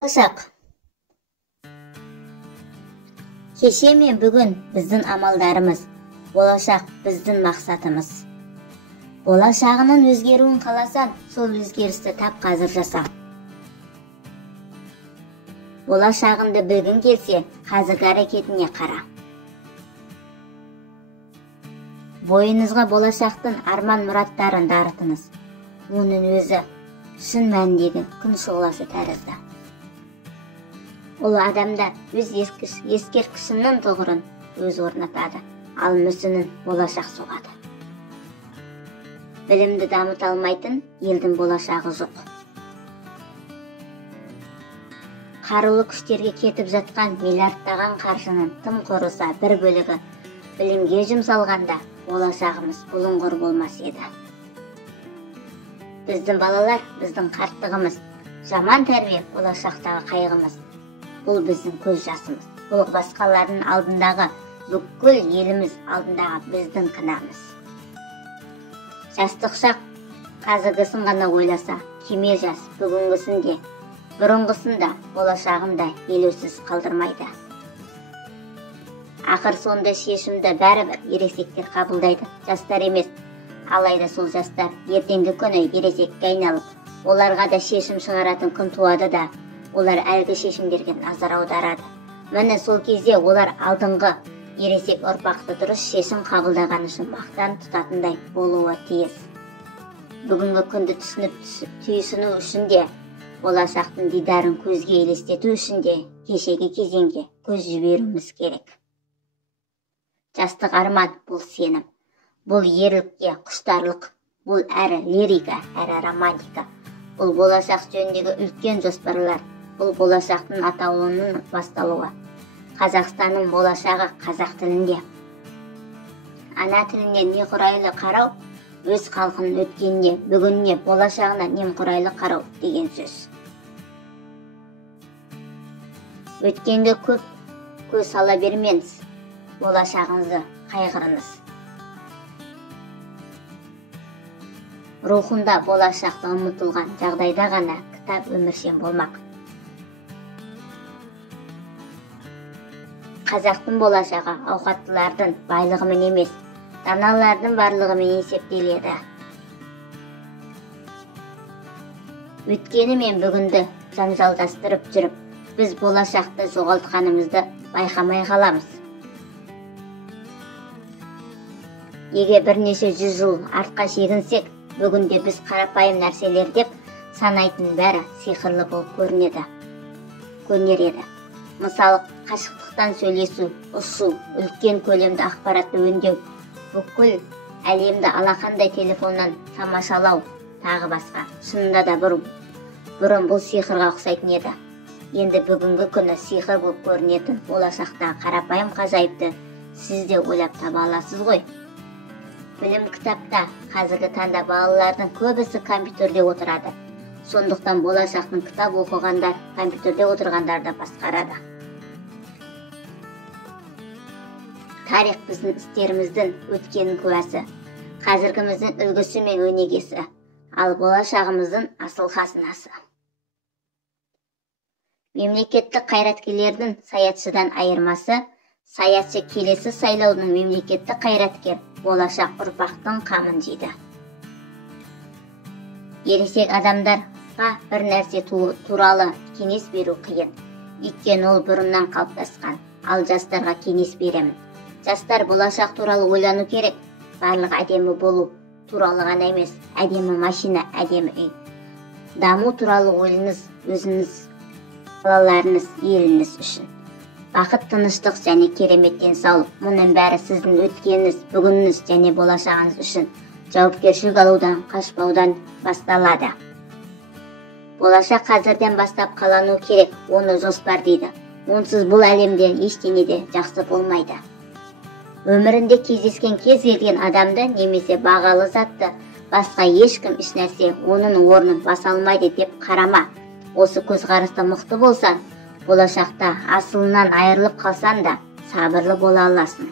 Болашақ. Кеше мен бүгін біздің амалдарымыз, болашақ біздің мақсатымыз. Болашағының өзгеруін қаласан, сол өзгерісті тап қазір жаса. Болашағыңды білгің келсе, қазіргі әрекетіне қара. Бойыңызға болашақтың арман мұраттарын дарытыңыз. Оның өзі шын мәніндегі күн шұғыласы тәрізді. Ол адамдар өз ескерткішінің тұғырын өз орнатады, ал мүсінін болашақ соғады. Білімді дамыта алмайтын елдің болашағы жоқ. Қарулы күштерге кетіп жатқан миллиардтаған қаржының тым құрыса бір бөлігі білімге жұмсалғанда болашағымыз бұлыңғыр болмас еді. Біздің балалар, біздің қарттығымыз, жаман тәрбие болашақтағы қайғымыз. Бұл біздің көз жасымыз. Бұл басқалардың алдындағы, бүкіл еліміз алдындағы біздің кінәміз. Жастық шақ қазіргісін ғана ойласа, кемел жас бүгінгісінде, бұрынғысында, болашағында елеусіз қалдырмайды. Ақыр сонда шешімді бәрібір ересектер қабылдайды, жастар емес. Алайда сол жастар ертеңгі күні ересекке айналып, оларға да шешім шығаратын күн туады да, олар әлгі шешімдерге назар аударады. Міне сол кезде олар алдыңғы ересек ұрпақты дұрыс шешім қабылдаған үшін мақтан тұтатындай болуы тиіс. Бүгінгі күнді түсініп түйсіну үшін де, болашақтың дидарын көзге елестету үшін де, кешегі кезеңге көз жіберуіміз керек. Жастық арман бұл сенім. Бұл ерлікке құштарлық, бұл әрі лирика, әрі романтика. Бұл болашақ жөніндегі үлкен жоспарлар, бұл болашақтың атаулының басталуы. Қазақстанның болашағы қазақ тілінде. Ана тіліне немқұрайлы қарау, өз халқының өткеніне, бүгініне, болашағына немқұрайлы қарау деген сөз. Өткенге көп көз сала бермеңіз, болашағыңызды қайғырыңыз. Рухында болашақты ұмытылған жағдайда ғана кітап өміршең болмақ. Қазақтың болашағы ауқаттылардың байлығымен емес, даналардың барлығымен есептеледі. Өткені мен бүгінді жанжалдастырып жүріп, біз болашақты жоғалтқанымызды байқамай қаламыз. Егер бірнеше жүз жыл артқа шегінсек, бүгінде біз қарапайым нәрселер деп санайтын бәрі сиқырлы болып көрінер еді. Мысалы, қашықтықтан сөйлесу, ұшу, үлкен көлемді ақпаратты өңдеу, бүкіл әлемді алақандай телефоннан тамашалау, тағы басқа. Шынында да бұрын бұл сиқырға ұқсайтын еді. Енді бүгінгі күні сиқыр болып көрінетін болашақта қарапайым ғажайыпты сіз де ойлап таба аласыз ғой. Білім кітапта қазіргі таңда балалардың көбісі компьютерде отырады. Сондықтан болашақтың кітап оқығандар компьютерде отырғандарды басқарады. Тарих біздің істеріміздің өткенін куәсі, қазіргіміздің үлгісі мен өнегесі, ал болашағымыздың асыл қазынасы. Мемлекеттік қайраткерлердің саятшыдан айырмасы, саятшы келесі сайлаудың мемлекеттік қайраткер болашақ ұрпақтың қамын жейді. Ересек адамдарға бір нәрсе туралы кеңес беру қиын, өйткені ол бұрыннан қалыптасқан, ал жастарға кеңес беремін. Жастар болашақ туралы ойлану керек, барлық әдемі болу туралы ғана емес, әдемі машина, әдемі үй. Даму туралы ойыңыз өзіңіз, балаларыңыз, еліңіз үшін. Бақыт, тыныштық және керемет денсаулық, мұның бәрі сіздің өткеніңіз, бүгініңіз және болашағыңыз үшін жауапкершілік алудан, қашпаудан басталады. Болашақ қазірден бастап қалану керек, оны жоспар дейді. Онсыз бұл әлемде ештеңе де жақсы болмайды. Өмірінде кездескен кез келген адамды немесе бағалы затты басқа ешкім ешнәрсе оның орнын баса алмайды деп қарама. Осы көзқарасты мықты болсан, болашақта асылынан айырылып қалсан да сабырлы бола аласың.